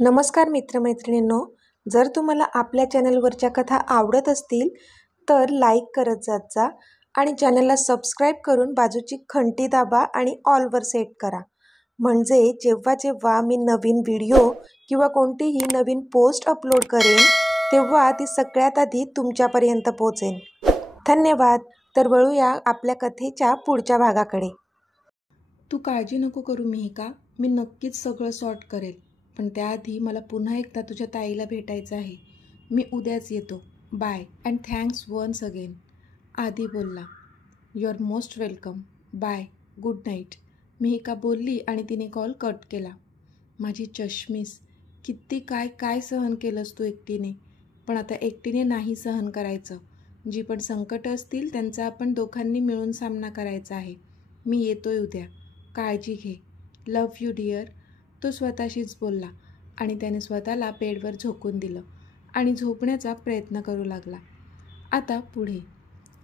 नमस्कार मित्रमैत्रिणींनो, जर तुम्हाला आपल्या चॅनलवरच्या कथा आवडत असतील तर लाईक करत जात जा आणि चॅनलला सबस्क्राईब करून बाजूची घंटी दाबा आणि ऑलवर सेट करा. म्हणजे जेव्हा जेव्हा मी नवीन व्हिडिओ किंवा कोणतीही नवीन पोस्ट अपलोड करेन तेव्हा ती सगळ्यात आधी तुमच्यापर्यंत पोहोचेल. धन्यवाद. तर वळूया आपल्या कथेच्या पुढच्या भागाकडे. तू काळजी नको करू मिहिका, मी नक्कीच सगळं सॉर्ट करेल. पण त्याआधी मला पुन्हा एकदा तुझ्या ताईला भेटायचं आहे. मी उद्याच येतो. Bye and thanks once again. Aadi बोलला. You are most welcome. Bye. Good night. Mihika बोलली आणि तिने कॉल कट केला. माझी चष्मीस, किती काय काय सहन केलंस तू एकटीने. पण आता एकटीने नाही सहन करायचं. जी पण संकटं असतील त्यांचा आपण दोघांनी मिळून सामना करायचा आहे. मी येतोय उद्या. काळजी घे. Love you dear. तो स्वतःशीच बोलला आणि त्याने स्वतःला बेडवर झोकून दिलं आणि झोपण्याचा प्रयत्न करू लागला. आता पुढे.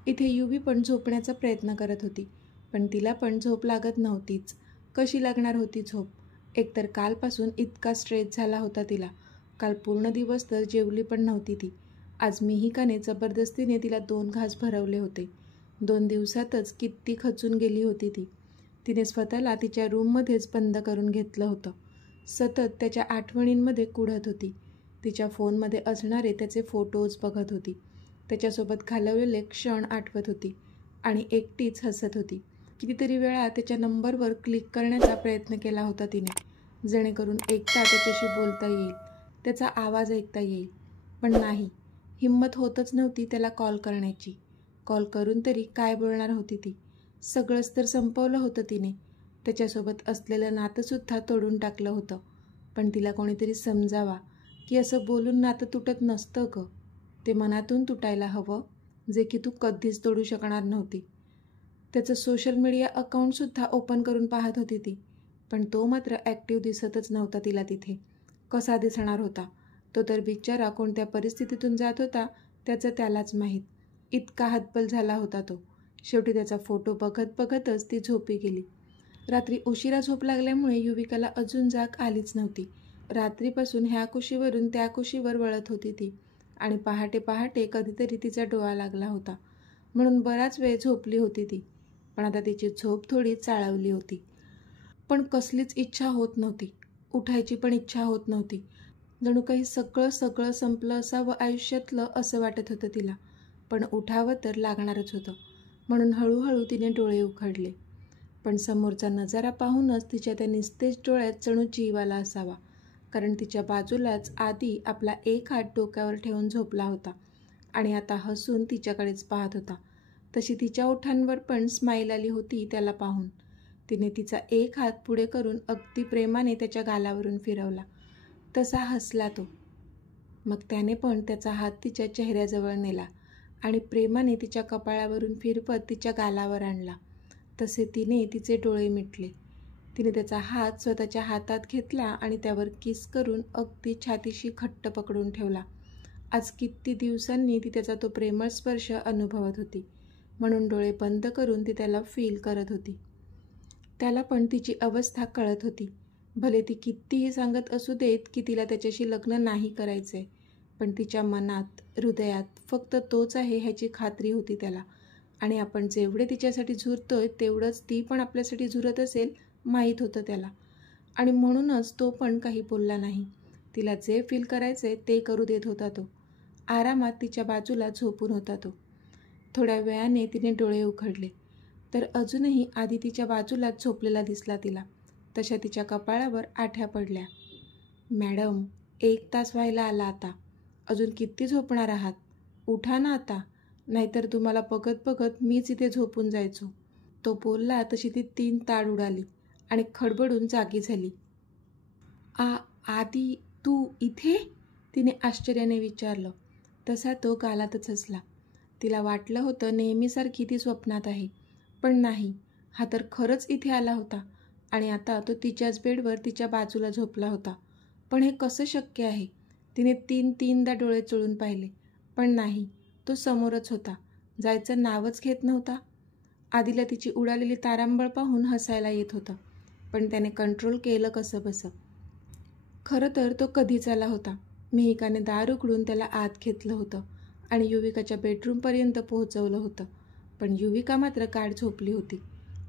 इथे युवी पण झोपण्याचा प्रयत्न करत होती, पण तिला पण झोप लागत नव्हतीच. कशी लागणार होती झोप? एकतर कालपासून इतका स्ट्रेस झाला होता तिला. काल पूर्ण दिवस तर जेवली पण नव्हती ती. आज मिहिकाने जबरदस्तीने तिला 2 घास भरवले होते. 2 दिवसातच किती खचून गेली होती ती. तिने स्वतःला तिच्या रूममध्येच बंद करून घेतलं होतं. सतत त्याच्या आठवणींमध्ये कुढत होती. तिच्या फोनमध्ये असणारे त्याचे फोटोज बघत होती. त्याच्यासोबत घालवलेले क्षण आठवत होती आणि एकटीच हसत होती. कितीतरी वेळा त्याच्या नंबरवर क्लिक करण्याचा प्रयत्न केला होता तिने, जेणेकरून एकदा त्याच्याशी बोलता येईल, त्याचा आवाज ऐकता येईल. पण नाही, हिंमत होतच नव्हती त्याला कॉल करण्याची. कॉल करून तरी काय बोलणार होती ती? सगळंच तर संपवलं होतं तिने. त्याच्यासोबत असलेलं नातंसुद्धा तोडून टाकलं होतं. पण तिला कोणीतरी समजावा की असं बोलून नातं तुटत नसतं गं. ते मनातून तुटायला हवं, जे की तू कधीच तोडू शकणार नव्हती. त्याचं सोशल मीडिया अकाउंटसुद्धा ओपन करून पाहत होती ती, पण तो मात्र ॲक्टिव्ह दिसतच नव्हता तिला तिथे. कसा दिसणार होता? तो तर बिचारा कोणत्या परिस्थितीतून जात होता त्याचं त्यालाच माहीत. इतका हतबल झाला होता तो. शेवटी त्याचा फोटो बघत बघतच ती झोपी गेली. रात्री उशिरा झोप लागल्यामुळे युविकाला अजून जाग आलीच नव्हती. रात्रीपासून ह्या कुशीवरून त्या कुशीवर वळत होती ती आणि पहाटे पहाटे कधीतरी तिचा डोळा लागला होता, म्हणून बराच वेळ झोपली होती ती. पण आता तिची झोप थोडी चाळवली होती. पण कसलीच इच्छा होत नव्हती. उठायची पण इच्छा होत नव्हती. जणू काही सगळं सगळं संपलं असावं आयुष्यातलं असं वाटत होतं तिला. पण उठावं तर लागणारच होतं, म्हणून हळूहळू तिने डोळे उघडले. पण समोरचा नजारा पाहूनच तिच्या त्या निस्तेज डोळ्यात जणू जीव आला असावा, कारण तिच्या बाजूलाच आदी आपला एक हात डोक्यावर ठेवून झोपला होता आणि आता हसून तिच्याकडेच पाहत होता. तशी तिच्या ओठांवर पण स्माईल आली होती त्याला पाहून. तिने तिचा एक हात पुढे करून अगदी प्रेमाने त्याच्या गालावरून फिरवला. तसा हसला तो. मग त्याने पण त्याचा हात तिच्या चेहऱ्याजवळ नेला आणि प्रेमाने तिच्या कपाळावरून फिरवत तिच्या गालावर आणला. तसे तिने तिचे डोळे मिटले. तिने त्याचा हात स्वतःच्या हातात घेतला आणि त्यावर किस करून अगदी छातीशी घट्ट पकडून ठेवला. आज किती दिवसांनी ती त्याचा तो प्रेमळ स्पर्श अनुभवत होती, म्हणून डोळे बंद करून ती त्याला फील करत होती. त्याला पण तिची अवस्था कळत होती. भले ती कितीही सांगत असू देत की तिला त्याच्याशी लग्न नाही करायचंय, पण तिच्या मनात, हृदयात फक्त तोच आहे ह्याची खात्री होती त्याला. आणि आपण जेवढे तिच्यासाठी झुरतोय तेवढंच ती पण आपल्यासाठी झुरत असेल माहीत होतं त्याला. आणि म्हणूनच तो पण काही बोलला नाही. तिला जे फील करायचंय ते करू देत होता तो. आरामात तिच्या बाजूला झोपून होता तो. थोड्या वेळाने तिने डोळे उघडले तर अजूनही आधी तिच्या बाजूलाच झोपलेला दिसला तिला. तशा तिच्या कपाळावर आठ्या पडल्या. मॅडम, 1 तास व्हायला आला आता. अजून किती झोपणार आहात? उठा ना आता, नाहीतर तुम्हाला बघत बघत मीच इथे झोपून जायचो. तो बोलला तशी ती 3 ताड उडाली आणि खडबडून जागी झाली. आदी, तू इथे? तिने आश्चर्याने विचारलं. तसा तो गालातच हसला. तिला वाटलं होतं नेहमीसारखी ती स्वप्नात आहे, पण नाही, हा तर खरंच इथे आला होता आणि आता तो तिच्याच बेडवर तिच्या बाजूला झोपला होता. पण हे कसं शक्य आहे? तिने 3दा डोळे चोळून पाहिले, पण नाही, तो समोरच होता. जायचं नावच घेत नव्हता. आधीला तिची उडालेली तारांबळ पाहून हसायला येत होतं, पण त्याने कंट्रोल केलं कसं बसं. खरं तर तो कधीच आला होता. मिहिकाने दार उघडून त्याला आत घेतलं होतं आणि युविकाच्या बेडरूमपर्यंत पोहोचवलं होतं. पण युविका मात्र गाढ झोपली होती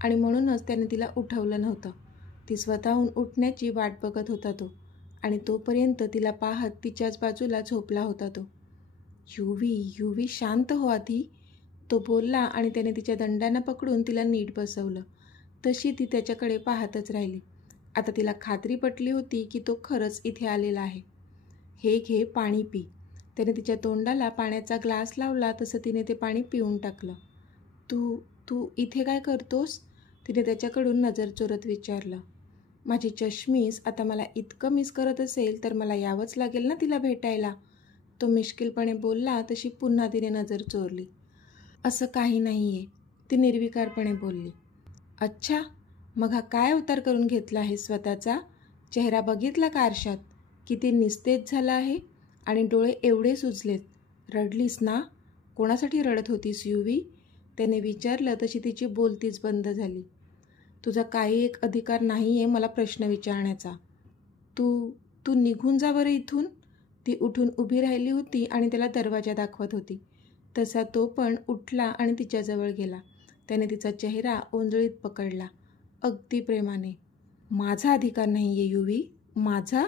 आणि म्हणूनच त्याने तिला उठवलं नव्हतं. ती स्वतःहून उठण्याची वाट बघत होता तो, आणि तोपर्यंत तिला पाहत तिच्याच बाजूला झोपला होता तो. युवी शांत हो आधी, तो बोलला आणि त्याने तिच्या दंडांना पकडून तिला नीट बसवलं. तशी ती त्याच्याकडे पाहतच राहिली. आता तिला खात्री पटली होती की तो खरंच इथे आलेला आहे. हे घे, पाणी पी. त्याने तिच्या तोंडाला पाण्याचा ग्लास लावला तसं तिने ते पाणी पिऊन टाकलं. तू इथे काय करतोस? तिने त्याच्याकडून नजर चोरत विचारलं. माझी चष्मीस आता मला इतकं मिस करत असेल तर मला यावंच लागेल ना तिला भेटायला, तो मिश्किलपणे बोलला. तशी पुन्हा तिने नजर चोरली. असं काही नाही आहे, ती निर्विकारपणे बोलली. अच्छा, मग हा काय अवतार करून घेतला आहे स्वतःचा? चेहरा बघितला का आरशात? किती निस्तेज झाला आहे आणि डोळे एवढे सुजलेत. रडलीस ना? कोणासाठी रडत होतीस युवी? त्याने विचारलं. तशी तिची बोलतीच बंद झाली. तुझा काही एक अधिकार नाही आहे मला प्रश्न विचारण्याचा. तू निघून जा बरं इथून. ती उठून उभी राहिली होती आणि त्याला दरवाजा दाखवत होती. तसा तो पण उठला आणि तिच्याजवळ गेला. त्याने तिचा चेहरा ओंजळीत पकडला, अगदी प्रेमाने. माझा अधिकार नाही आहे युवी? माझा?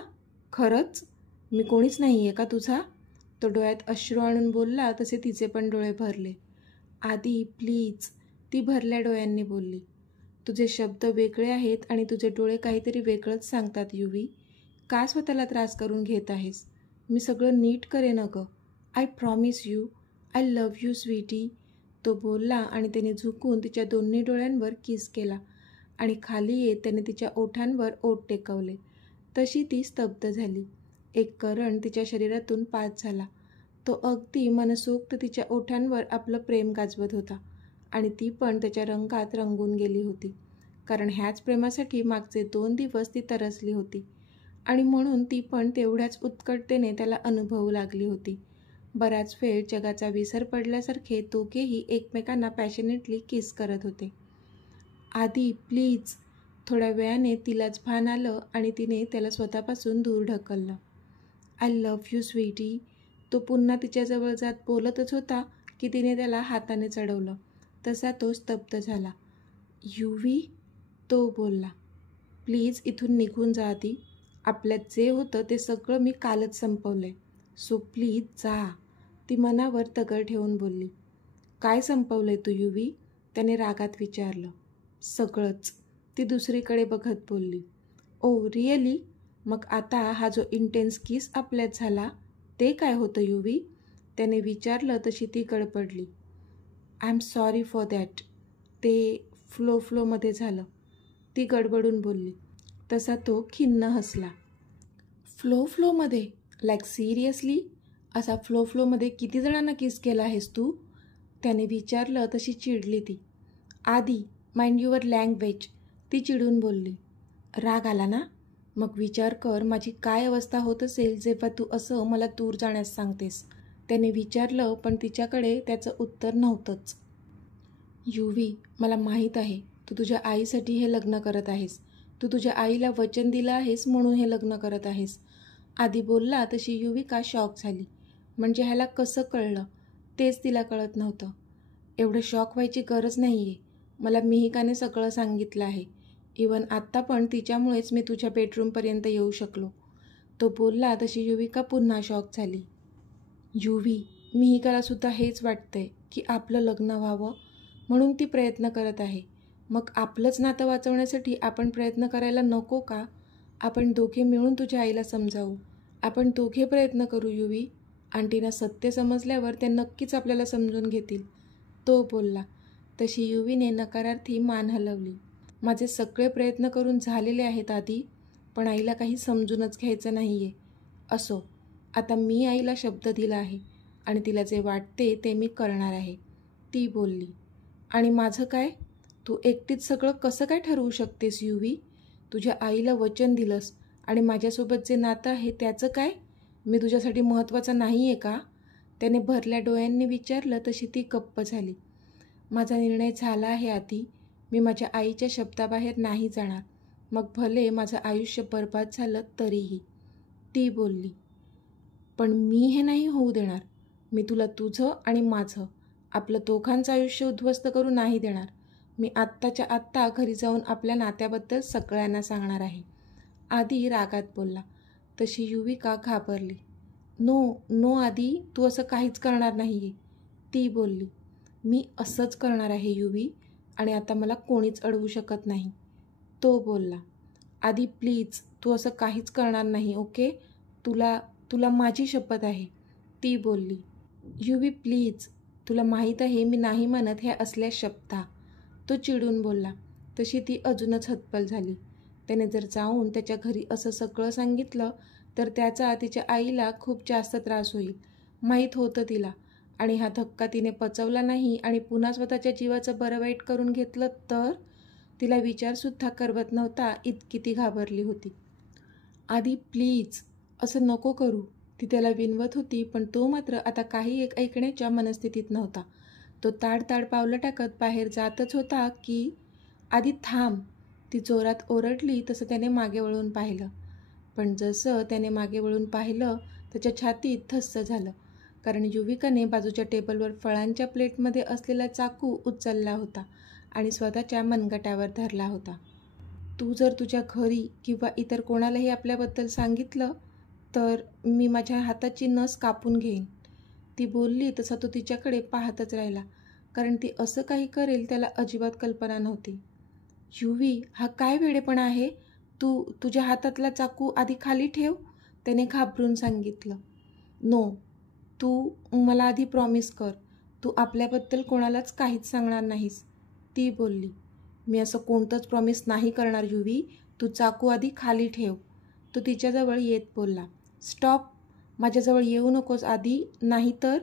खरंच? मी कोणीच नाही आहे का तुझा? तो डोळ्यात अश्रू आणून बोलला. तसे तिचे पण डोळे भरले. आधी प्लीज, ती भरल्या डोळ्यांनी बोलली. तुझे शब्द वेगळे आहेत आणि तुझे डोळे काहीतरी वेगळंच सांगतात युवी. का स्वतःला त्रास करून घेत आहेस? मी सगळं नीट करेन अगं. I promise you. I love you sweetie, तो बोलला आणि त्याने झुकून तिच्या दोन्ही डोळ्यांवर किस केला आणि खाली येत त्याने तिच्या ओठांवर ओठ टेकवले. तशी ती स्तब्ध झाली. एक करंट तिच्या शरीरातून पास झाला. तो अगदी मनसोक्त तिच्या ओठांवर आपलं प्रेम गाजवत होता आणि ती पण त्याच्या रंगात रंगून गेली होती. कारण ह्याच प्रेमासाठी मागचे 2 दिवस ती तरसली होती आणि म्हणून ती पण तेवढ्याच उत्कटतेने त्याला अनुभवू लागली होती. बराच वेळ जगाचा विसर पडल्यासारखे दोघेही एकमेकांना पॅशनेटली किस करत होते. आधी प्लीज, थोड्या वेळाने तिलाच भान आलं आणि तिने त्याला स्वतःपासून दूर ढकललं. आय लव्ह यू स्वीटी, तो पुन्हा तिच्याजवळ जात बोलतच होता की तिने त्याला हाताने चढवलं. तसा तो स्तब्ध झाला. युवी, तो बोलला. प्लीज इथून निघून जा आधी. आपल्यात जे होतं ते सगळं मी कालच संपवलं आहे. सो प्लीज जा, ती मनावर दगड ठेवून बोलली. काय संपवलंय तू युवी? त्याने रागात विचारलं. सगळंच, ती दुसरीकडे बघत बोलली. Oh really? मग आता हा जो इंटेन्स किस आपल्यात झाला ते काय होतं युवी? त्याने विचारलं. तशी ती गडबडली. I am sorry for that. ते फ्लोमध्ये झालं, ती गडबडून बोलली. तसा तो खिन्न हसला. फ्लोमध्ये? Like seriously? असा फ्लोमध्ये किती जणांना किस केला आहेस तू? त्याने विचारलं. तशी चिडली ती. आधी माइंड युअर लँग्वेज, ती चिडून बोलली. राग आला ना? मग विचार कर माझी काय अवस्था होत असेल जेव्हा तू असं मला दूर जाण्यास सांगतेस, त्याने विचारलं. पण तिच्याकडे त्याचं उत्तर नव्हतंच. युवी, मला माहीत आहे तू तुझ्या आईसाठी हे लग्न करत आहेस. तू तुझ्या आईला वचन दिलं आहेस म्हणून हे लग्न करत आहेस, आधी बोलला. तशी युविका शॉक झाली. म्हणजे ह्याला कसं कळलं तेच तिला कळत नव्हतं. एवढं शॉक व्हायची गरज नाही आहे. मला मिहिकाने सगळं सांगितलं आहे. इवन आत्ता पण तिच्यामुळेच मी तुझ्या बेडरूमपर्यंत येऊ शकलो, तो बोलला. तशी युविका पुन्हा शॉक झाली. युवी, मिहिकालासुद्धा हेच वाटतंय की आपलं लग्न व्हावं म्हणून ती प्रयत्न करत आहे. मग आपलंच नातं वाचवण्यासाठी आपण प्रयत्न करायला नको का? आपण दोघे मिळून तुझ्या आईला समजावू. आपण दोघे प्रयत्न करू युवी. आंटीना सत्य समजल्यावर त्या नक्कीच आपल्याला समजून घेतील, तो बोलला. तशी युवीने नकारार्थी मान हलवली. माझे सगळे प्रयत्न करून झालेले आहेत आधी, पण आईला काही समजूनच घ्यायचं नाही आहे. असो, आता मी आईला शब्द दिला आहे आणि तिला जे वाटते ते मी करणार आहे, ती बोलली. आणि माझं काय? तू एकटीच सगळं कसं काय ठरवू शकतेस युवी? तुझ्या आईला वचन दिलंस आणि माझ्यासोबत जे नातं आहे त्याचं काय? मी तुझ्यासाठी महत्त्वाचं नाही आहे का? त्याने भरल्या डोळ्यांनी विचारलं. तशी ती गप्प झाली. माझा निर्णय झाला आहे आधी. मी माझ्या आईच्या शब्दाबाहेर नाही जाणार, मग भले माझं आयुष्य बरबाद झालं तरीही. ती बोलली. पण मी हे नाही होऊ देणार. मी तुला तुझं आणि माझं, आपलं दोघांचं आयुष्य उद्ध्वस्त करू नाही देणार. मी आत्ताच्या आत्ता घरी जाऊन आपल्या नात्याबद्दल सगळ्यांना सांगणार आहे. आदी रागात बोलला. तशी युविका घाबरली. नो नो आदी, तू असं काहीच करणार नाही आहे. ती बोलली. मी असंच करणार आहे युवी, आणि आता मला कोणीच अडवू शकत नाही. तो बोलला. आदी प्लीज, तू असं काहीच करणार नाही, ओके? तुला तुला माझी शपथ आहे. ती बोलली. युवी प्लीज, तुला माहीत आहे मी नाही म्हणत ह्या असल्या शब्दा. तो चिडून बोलला. तशी ती अजूनच हतबल झाली. त्याने जर जाऊन त्याच्या घरी असं सगळं सांगितलं तर त्याचा तिच्या आईला खूप जास्त त्रास होईल, माहीत होतं तिला. आणि हा धक्का तिने पचवला नाही आणि पुन्हा स्वतःच्या जीवाचं बरं वाईट करून घेतलं तर तिला विचारसुद्धा करवत नव्हता, इतकी ती घाबरली होती. आदी प्लीज, असं नको करू, ती त्याला विनवत होती. पण तो मात्र आता काही एक ऐकण्याच्या मनस्थितीत नव्हता. तो ताड पावलं टाकत बाहेर जातच होता की आदी थांब, ती जोरात ओरडली. तसं त्याने मागे वळून पाहिलं. पण जसं त्याने मागे वळून पाहिलं त्याच्या छातीत धस्स झालं, कारण युविकाने बाजूच्या टेबलवर फळांच्या प्लेटमध्ये असलेला चाकू उचलला होता आणि स्वतःच्या मनगटावर धरला होता. तू जर तुझ्या घरी किंवा इतर कोणालाही आपल्याबद्दल सांगितलं तर मी माझ्या हाताची नस कापून घेईन. ती बोलली. तसा तो तिच्याकडे पाहतच राहिला, कारण ती असं काही करेल त्याला अजिबात कल्पना नव्हती. युवी, हा काय वेडेपणा आहे? तू तुझ्या हातातला चाकू आधी खाली ठेव, त्याने घाबरून सांगितलं. नो, तू मला आधी प्रॉमिस कर, तू आपल्याबद्दल कोणालाच काहीच सांगणार नाहीस. ती बोलली. मी असं कोणतंच प्रॉमिस नाही करणार युवी, तू चाकू आधी खाली ठेव. तो तिच्याजवळ येत बोलला. स्टॉप, माझ्याजवळ येऊ नकोस आधी, नाहीतर.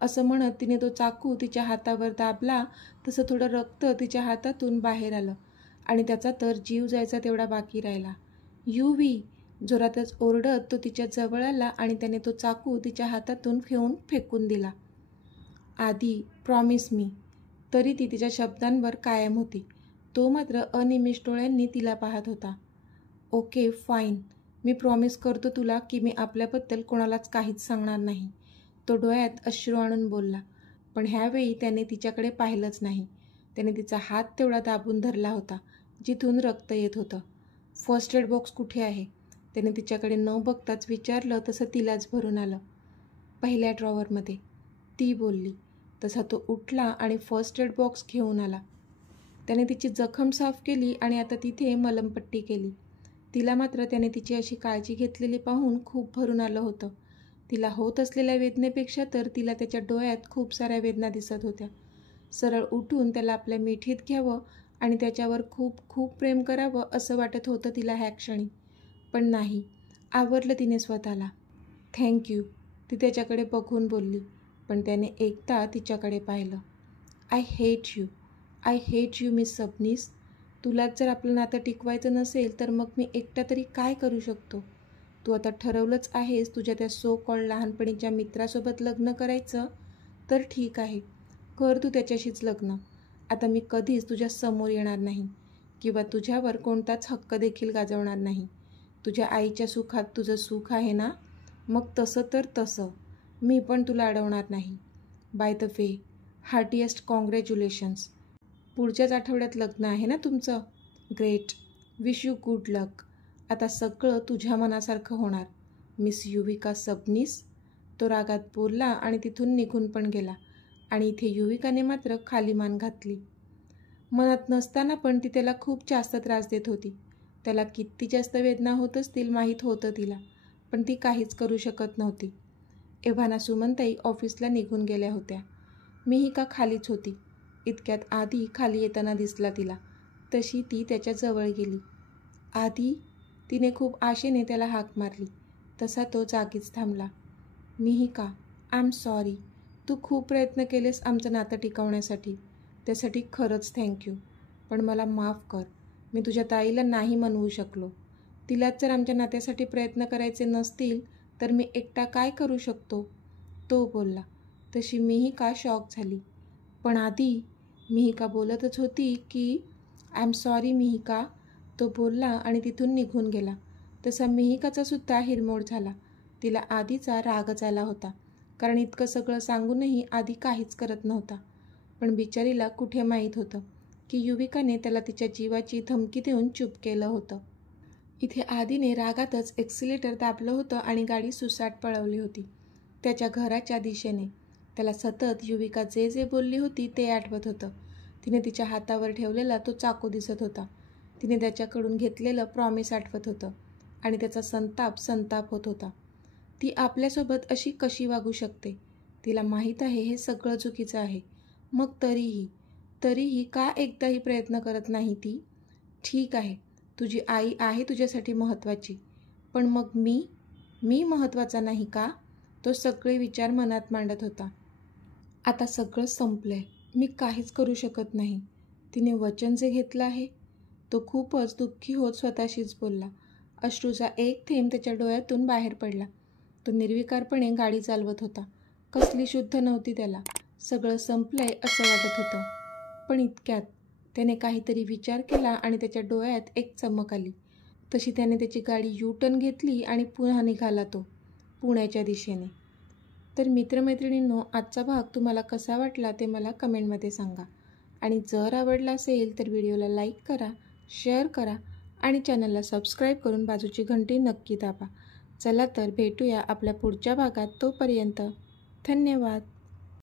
असं म्हणत तिने तो चाकू तिच्या हातावर दाबला. तसं थोडं रक्त तिच्या हातातून बाहेर आलं आणि त्याचा तर जीव जायचा तेवढा बाकी राहिला. युवी, जोरातच ओरडत तो तिच्या जवळ आला आणि त्याने तो चाकू तिच्या हातातून घेऊन फेकून दिला. आदी प्रॉमिस मी. तरी ती तिच्या शब्दांवर कायम होती. तो मात्र अनिमिष डोळ्यांनी तिला पाहत होता. ओके फाईन, मी प्रॉमिस करतो तुला की मी आपल्याबद्दल कोणालाच काहीच सांगणार नाही. तो डोळ्यात अश्रू आणून बोलला. पण ह्यावेळी त्याने तिच्याकडे पाहिलंच नाही. त्याने तिचा हात तेवढा दाबून धरला होता जिथून रक्त येत होतं. फर्स्ट एड बॉक्स कुठे आहे? त्याने तिच्याकडे न बघताच विचारलं. तसं तिलाच भरून आलं. पहिल्या ड्रॉवरमध्ये, ती बोलली. तसा तो उठला आणि फर्स्ट एड बॉक्स घेऊन आला. त्याने तिची जखम साफ केली आणि आता तिथे मलमपट्टी केली. तिला मात्र त्याने तिची अशी काळजी घेतलेली पाहून खूप भरून आलं होतं. तिला होत असलेल्या वेदनेपेक्षा तर तिला त्याच्या डोळ्यात खूप साऱ्या वेदना दिसत होत्या. सरळ उठून त्याला आपल्या मिठीत घ्यावं आणि त्याच्यावर खूप खूप प्रेम करावं असं वाटत होतं तिला ह्या क्षणी. पण नाही, आवरलं तिने स्वतःला. थँक्यू, ती त्याच्याकडे बघून बोलली. पण त्याने एकदा तिच्याकडे पाहिलं. I hate you miss Sabnis. तुलाच जर आपलं नातं टिकवायचं नसेल तर मग मी एकटा तरी काय करू शकतो? तू आता ठरवलंच आहेस तुझ्या त्या सो कॉल्ड लहानपणीच्या मित्रासोबत लग्न करायचं, तर ठीक आहे, कर तू त्याच्याशीच लग्न. आता मी कधीच तुझ्या समोर येणार नाही किंवा तुझ्यावर कोणताच हक्क देखील गाजवणार नाही. तुझ्या आईच्या सुखात तुझं सुख आहे ना, मग तसं तर तसं. मी पण तुला अडवणार नाही. By the way, heartiest congratulations. पुढच्याच आठवड्यात लग्न आहे ना तुमचं? Great, wish you good luck. आता सगळं तुझ्या मनासारखं होणार, मिस युविका सबनीस. तो रागात बोलला आणि तिथून निघून पण गेला. आणि इथे युविकाने मात्र खाली मान घातली. मनात नसताना पण ती त्याला खूप जास्त त्रास देत होती. त्याला किती जास्त वेदना होत असतील माहीत होतं तिला, पण ती काहीच करू शकत नव्हती. एव्हाना सुमनताई ऑफिसला निघून गेल्या होत्या. मिहिका खालीच होती. इतक्यात आदी खाली येताना दिसला तिला. तशी ती त्याच्या जवळ गेली. आदी, तिने खूप आशेने त्याला हाक मारली. तसा तो जागीच थांबला. Mihika, I am sorry. तू खूप प्रयत्न केलेस आमचं नातं टिकवण्यासाठी, त्यासाठी खरंच थँक्यू. पण मला माफ कर, मी तुझ्या ताईला नाही म्हणवू शकलो. तिलाच जर आमच्या नात्यासाठी प्रयत्न करायचे नसतील तर मी एकटा काय करू शकतो? तो बोलला. तशी मिहिका शॉक झाली. पण आदी, मिहिका बोलतच होती की आय एम सॉरी मिहिका. तो बोलला आणि तिथून निघून गेला. तसा मिहिकाचा सुद्धा हिरमोड झाला. तिला आधीचा रागच आला होता, कारण इतकं सगळं सांगूनही आधी काहीच करत नव्हता. पण बिचारीला कुठे माहीत होतं की युविकाने त्याला तिच्या जीवाची धमकी देऊन चूप केलं होतं. इथे आधीने रागातच एक्सिलेटर दाबलं होतं आणि गाडी सुसाट पळवली होती त्याच्या घराच्या दिशेने. त्याला सतत युविका जे जे बोलली होती ते आठवत होतं. तिने तिच्या हातावर ठेवलेला तो चाकू दिसत होता. तिने त्याच्याकडून घेतलेलं प्रॉमिस आठवत होतं आणि त्याचा संताप होत होता. ती आपल्यासोबत अशी कशी वागू शकते? तिला माहीत आहे हे सगळं चुकीचं आहे. मग तरीही का एकदाही प्रयत्न करत नाही ती? ठीक आहे, तुझी आई आहे तुझ्यासाठी महत्त्वाची, पण मग मी महत्त्वाचा नाही का? तो सगळे विचार मनात मांडत होता. आता सगळं संपलंय, मी काहीच करू शकत नाही. तिने वचन जे घेतलं आहे. तो खूपच दुःखी होत स्वतःशीच बोलला. अश्रूचा एक थेंब त्याच्या डोळ्यातून बाहेर पडला. तो निर्विकारपणे गाडी चालवत होता. कसली शुद्ध नव्हती त्याला. सगळं संपलंय असं वाटत होतं. पण इतक्यात त्याने काहीतरी विचार केला आणि त्याच्या डोळ्यात एक चमक आली. तशी त्याने त्याची गाडी यू-टर्न घेतली आणि पुन्हा निघाला तो पुण्याच्या दिशेने. तर मित्रमैत्रिणींनो, आजचा भाग तुम्हाला कसा वाटला ते मला कमेंटमध्ये सांगा. आणि जर आवडला असेल तर व्हिडिओला लाईक करा, शेअर करा आणि चॅनलला सबस्क्राईब करून बाजूची घंटी नक्की दाबा. चला तर भेटूया आपल्या पुढच्या भागात. तोपर्यंत धन्यवाद.